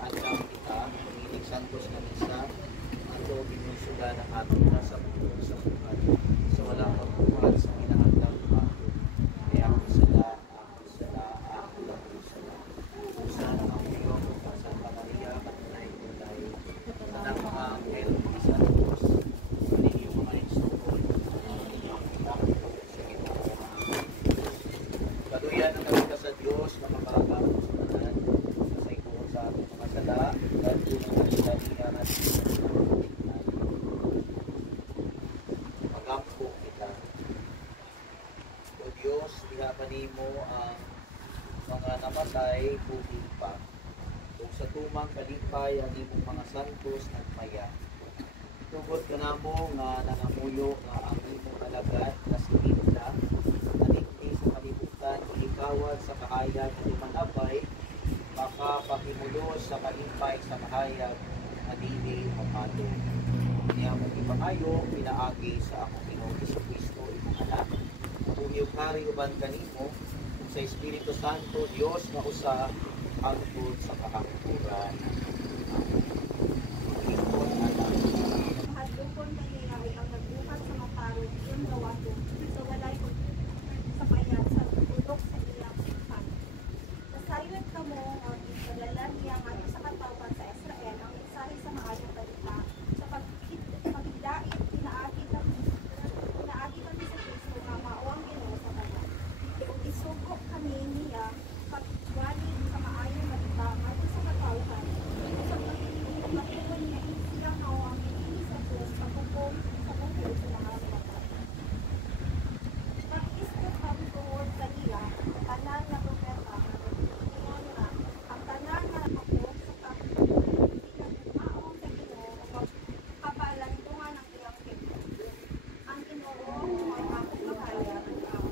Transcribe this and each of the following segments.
andam kita, pagiging santos na misa, ato binusuga ng ating nasa puno sa kuhan. So walang magkuhan sa kinahandang ato. Kaya ako sila, usa na ang iyong Santa Maria, Katunay, sanang mga anghel, sa Diyos, iyong mga insuko, kaduyan ang kami sa Diyos na makakakaroon sa tanan sa ikuon sa ating mga sala at kung ang kanilang at magampo kita. O Diyos, diha pa nimo ang mga namatay buhi pa. Kung sa tumang kalipay ang imong mga santos at maya. Tugod ka na mo nga nangamuyo nga ang imong alagad na si Linda, nanikti sa kalibutan, ilikawad sa kahayag na lumanapay, makapakimulos sa kalipay sa kahayag na dili mapado. Niya mong ipangayo, pinaagi sa akong Ginoong Jesucristo, imong anak. Kung iyong hari uban kanimo, sa Espiritu Santo, Diyos na usa, hangtod sa kahangturan. Hadlokon kanila ay ang nagbuhat sa matarong yung gawato sa walay sa payat sa tulok sa ilang sikpan. Nasayot ka mo ang paglalan niya ngayon sa katawan sa Israel ang mensahe sa maayong balita sa pagdait pinaagi kami sa Kristo na maawang Ginoo sa kanya. Isugo kami niya pagwali sa maayong balita ngayon sa katawhan sa pagkakatuon niya siya ang pinili sa Diyos sa hukom sa buhay sa mga batay. Pag-iskot kami tungod kanila, tanan na propeta na nagtutunan na ang tanan na ako sa kapag-maong sa Ginoo o pagkabalantungan ng iyang kito. Ang Ginoo ay akong kahaya ang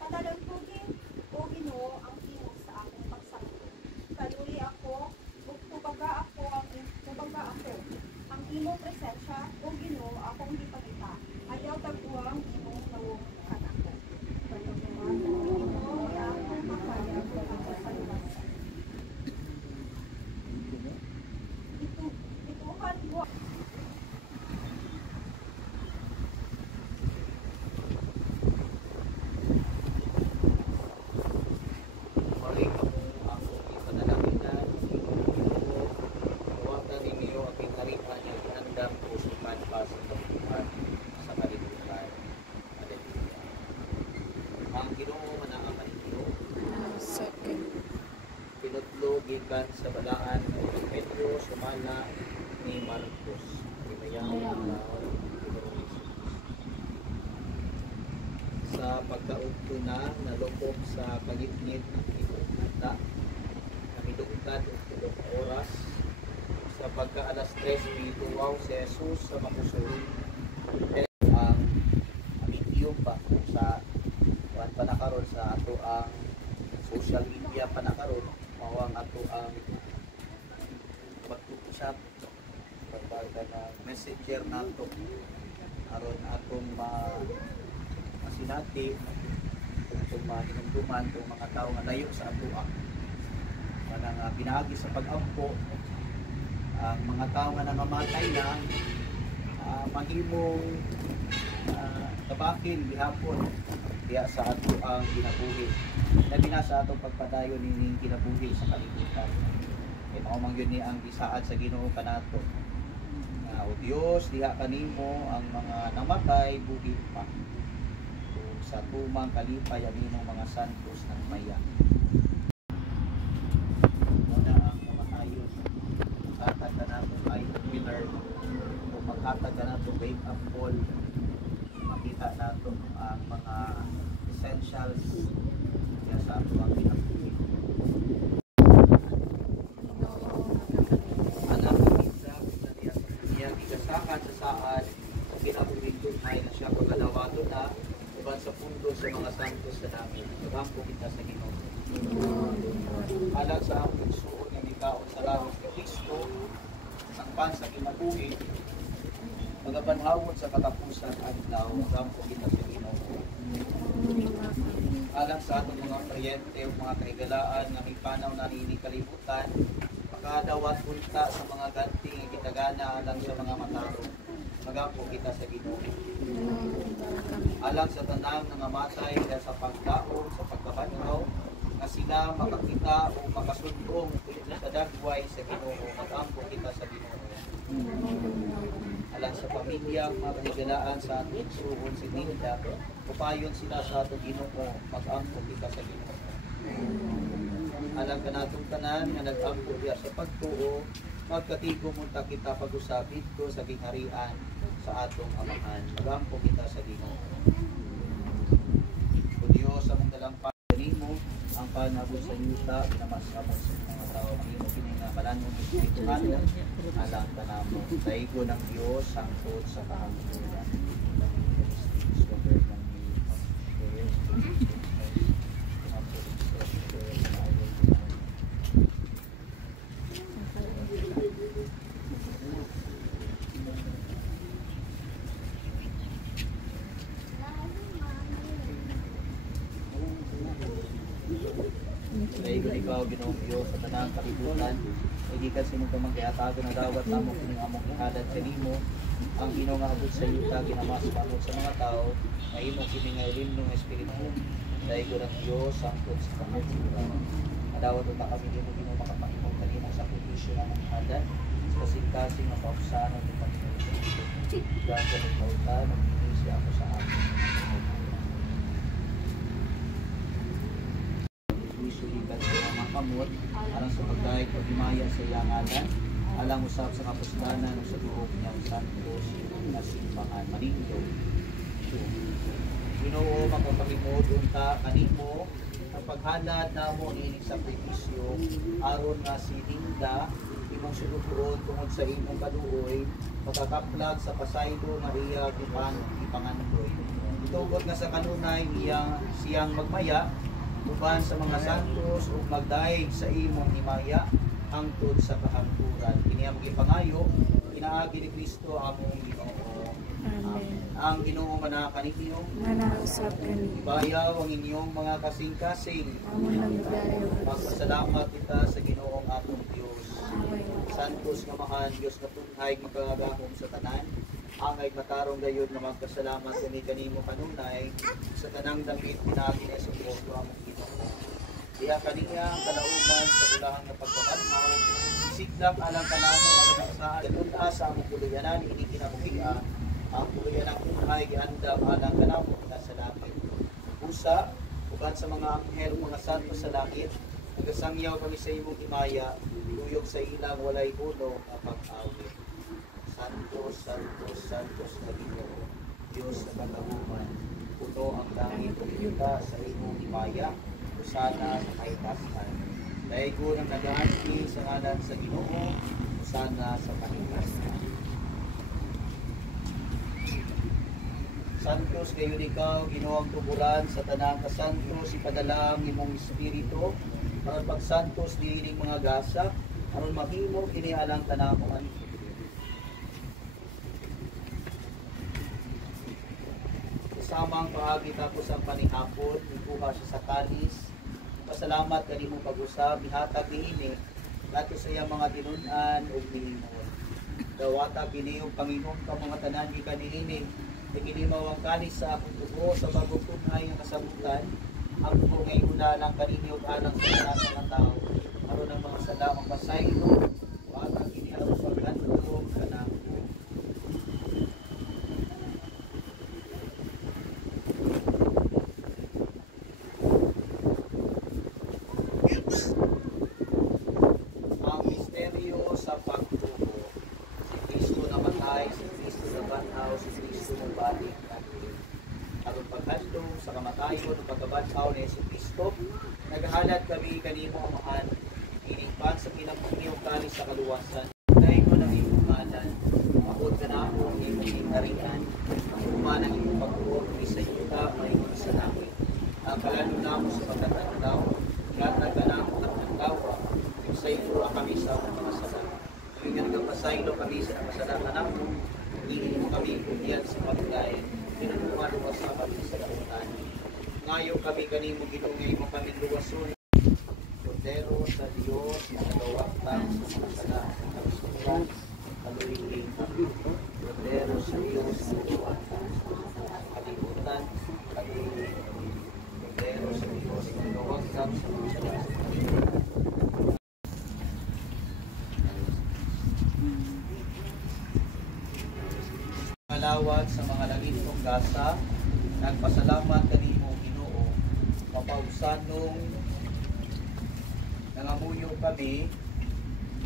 padalagpugin o Ginoo ang timog sa akong pagsakto. Kaluli ako, kubaga ako ang imong presensya o Ginoo akong gipangita. Ayaw tagpuang imong nawong kanako. Pagkakuan ng Ginoo ay akong makaya kung ako sa luwasan. Ituhan mo gikan sa balaan ng Pedro, Sumala, ni Marcos. Sa pagkaugto na nalukop sa paligid ng ibuta, namidugtad o tulong oras. Sa pagka alas 3, bituwaw si Jesus sa makusuri. Ang medium pa sa panakaroon sa ato ang social media panakaroon mawang ato ang mag-usap pagbaga na messenger nato aron atong masinati atong mahinumduman itong mga tao nga layo sa ato nga pinagi sa pag-ampo ang mga tao nga nangamatay na mahimong tabakin gihapon diya sa ato ang ginabuhi labi na sa atong pagpadayon nining kinabuhi sa kalibutan. Mao man gyud ni ang gisaad sa Ginoo kanato. O Dios, diha kanimo ang mga namatay buhi pa. Kung sa tumang kalipay ang imong mga santos ng maya. Muna ang kamatayon. Maghatag ka nato kay pillar. Kung maghatag ka nato wake up call. Makita nato ang mga essentials sa ato ang kinabuhi. Anak ng isa, niya gigasakan sa saad, kinabuhi tunay na siya pagkalawato na uban sa pundo sa mga santos sa namin. Magampo kita sa Ginoo. Alang sa aming suot ng ikaon sa lawas ni Kristo, ang pan sa kinabuhi, magabanhawon sa katapusan at lao, magampo kita sa Ginoo. alang sa atong mga paryente o mga kaigalaan nga may panaw na niini kalibutan, makadawat punta sa mga ganti nga kitagana alang sa mga mataro. Magampo kita sa Ginoo. Alang sa tanang nga matay dahil sa pagdaog, sa pagkabanhaw, nga sila makakita o makasundong sa dagway sa Ginoo. Magampo kita sa Ginoo. Alang sa pamilyang mga kanigalaan sa ating suhon si Linda, upayon sila sa ating Ginoo, mag-ampo kita sa Ginoo. Alang ka natong tanan nga nag-ampo diya sa pagtuo, magkatigo munta kita pag-usapit ko sa gingharian sa atong amahan. Mag-ampo kita sa Ginoo. O Diyos, among dalang panimo, ang panabot sa yuta, pinamasabot sa mga tao, ang imo kiningamalan ng Espirituhan, alang ka namo. Daigo ng Diyos, sangkot sa kahangturan. Daigo ikaw, Ginoong Diyos, sa tanang kalibutan, igikan sa imong kamangkayatago na dawat namo kining among ihadat kanimo, ang Ginoo nga abot sa yuta, ginamas pamot sa mga tao, na imong kiningailin ng Espiritu. Daigo ng Diyos, sangkot sa kahangturan. Nadawat na kami din mo Ginoo makapangimong kanimo sa sakripisyo ng among ihadat, sa kasing-kasing ang pausanan ng Panginoon Kristo. Ganda ng kautan, mag-inisya ako sa amin. Sulikan sa mga makamot, alang sa pagdahig pagimaya sa iyangalan, alang usap sa kapusdanan sa tuog niyang santos na simbahan manindo. Ginoo, magpapahimod unta kanimo ang paghalad namo ining sakripisyo aron nga si Linda imong sulutuon tungod sa imong kaluoy pagkakaplag sa pasaylo nga iya ipangandoy. Itugod nga sa kanunay siyang magmaya uban sa mga santos o magdaig sa imong himaya hangtod sa kahangturan. Kini ang gipangayo pinaagi ni Kristo among Ginoo. Amen. Ang Ginoo manakan ninyo, Manausap kami. ibayaw ang inyong mga kasing-kasing. Amon ang dayo. Magpasalamat kita sa Ginoong atong Dios. Amen. Santos nga mahan Dios na tunhay magkagahom sa tanan. Angay matarong gayud na magpasalamat kami kanimo kanunay sa tanang damit pinaagi na sa Kristo among Ginoo. Diha kaniya ang kalauman sa bulahang na pagkabanhaw, siglap alang kanamo ang sa alunta sa among kuluyanan ini kinabuhian. Ang kuluyanan ng tunay giandam alang kanamo kita sa langit. Usa uban sa mga anghel mga santo sa langit, nagasangyaw kami sa imong himaya, tuyog sa ilang walay uno nga pag-awit. Santos, Santos, Santos na Ginoo, Diyos na kataguman, puno ang langit o yuta sa imong himaya, usana sa kaitasan. Daigo ng nagaanti sa ngalan sa Ginoo, usana sa kaitasan. Santos gayon ikaw, Ginoo ang tubulan sa tanang kasantos, ipadala ang imong espiritu, para pagsantos diining mga gasak, aron mahimo kini alang tanaman. Kasama ang paagi tapos ang panihapon, ikuha siya sa kalis. Pasalamat kanimo pag-usab, ihatag niini, nato sa iyang mga dinunan o nilimon. Dawata biniyong Panginoon ka mga tanan gikan niini. Naginimaw ang kalis sa akong tubo sa bagong tunay ang kasabutan. Ang tubo ngayon na lang kaninyo alang sa lahat ng tao. Aron ang mga salamang pasaylo, at ang iniharap pagkandulog ka na. Ang misteryo sa pagtubo. Si Kristo namatay, si Kristo nabanhaw, si Kristo mabalik natin. Aron paghandong sa kamatayon o pagkabanhaw ni si Kristo, naghahalad kami kanimo amahan, inipan sa kinapungiyong kali sa kaluwasan. Dahil ko nang iyong ngalan, makod ka na ako ang iyong hinarian, ang umanang iyong pagtuon ni sa yuta, marimon sa langit. Ang kalano na mo sa pagkatandaw, gatag ka na ako ng tandawa, yung sa iyo kami sa mga salat. Yung nagpasaylo kami sa napasalahan namin, hindi mo kami kunyan sa pagkain, tinutulungan mo sa kami sa kautan. Ngayon kami kanimo Ginoo nga imo kami luwason. Kordero sa Dios nga nagawagtang sa mga sala sa kalusugan, kaluhing. Kordero sa Dios nga nagawagtang sa mga kalibutan, kaluhing. Kordero sa Dios nga nagawagtang sa mga sala. Malawat sa mga langit kong gasa, nagpasalamat kanimo Ginoo, mapausanong nangamuyo kami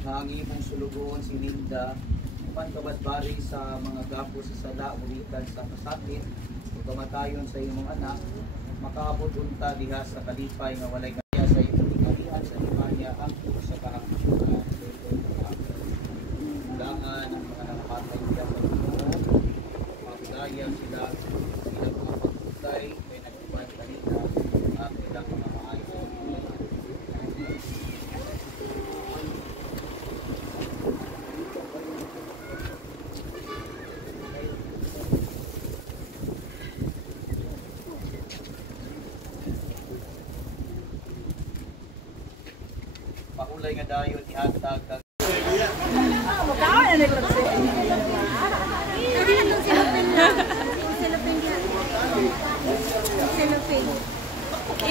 nga ang imong sulugon si Linda, uman kabadbari sa mga gapo sa sala ulitan sa kasakit, ug kamatayon sa imong anak, makaabot unta diha sa kalipay nga walay kaya sa imong tingali sa limanya ang sa kahapon. Dangan ang mga nakapatay diha sa Ginoo, magdaya sila mga pagputay may nagkuman kanina ang ilang mga maayos. Mahulay nga dayon ihatag kag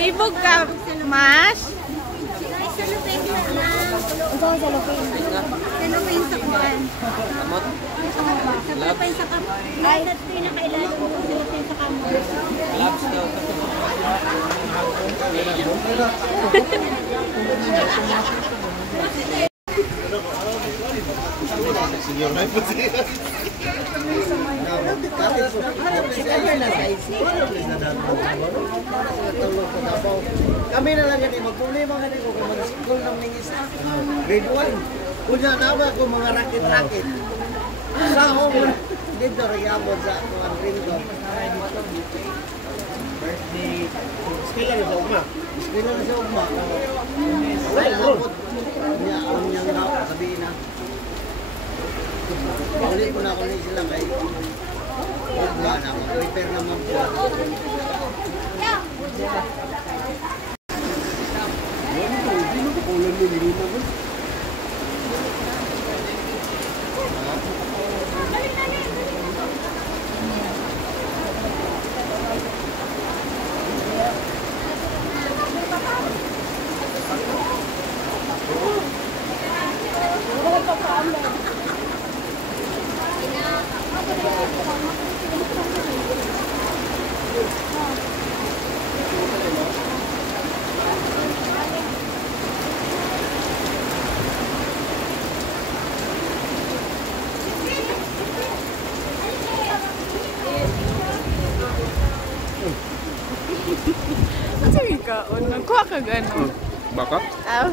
Ibog ka, Mas? Cellophane sa kuwan. Cellophane sa kamot. Ay, pinakailalim mo cellophane sa kamot. gloves daw. Kami na lang yan, magproblema ka rin kung mag-school ng ningisa. Grade 1. Kunya na ba kung mga rakit-rakit. Sa home, dito nagyabot sa mga ringo. Birthday. Eskwela na sa ugma. Eskwela na sa ugma. Wala abot. Niya, ang niyang sabihin na. Ulit ko na ako na sila kay ugma na. Mag-repair naman po. Sige ka, o nagkuha ka gano'n. Bakak? Aw.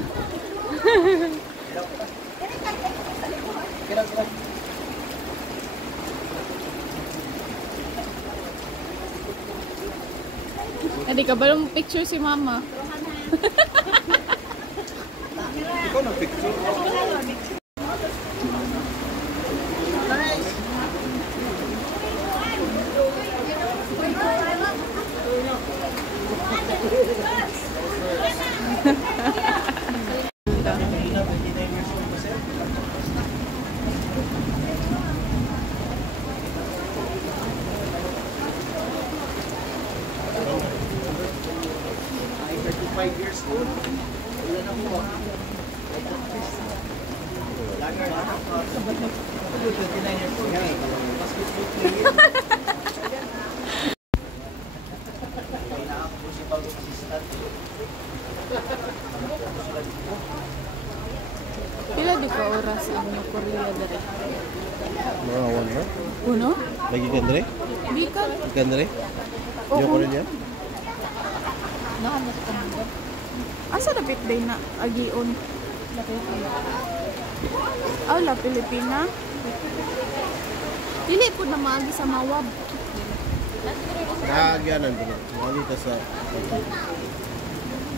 Hindi ka ba lang picture si Mama? Ikaw na picture. I'm 5 years old. Ilan ako ba? Lager na ako. 29 years old. Basketball player. Inaako si Paulo assistant. Pila di ka oras ang Korea dari? Mga one na. Uno? Lagi ka dre? Bicol? Ikan dre? Oo. Yung ko rin yan? Nahanap ka mo. Asa na day na agion? Oh, La Pilipina. Dili po na maagi sa Mawab. Nakagyanan ko na. Malita sa...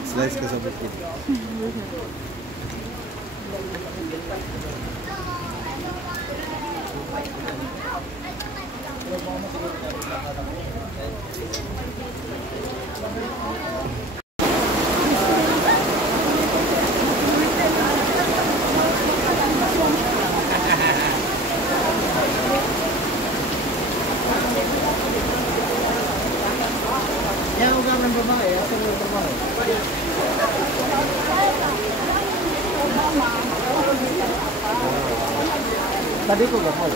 Slice ka sa bukid. Yan ang ugaman babae, asa mo yung babae? Tadi ko gapol.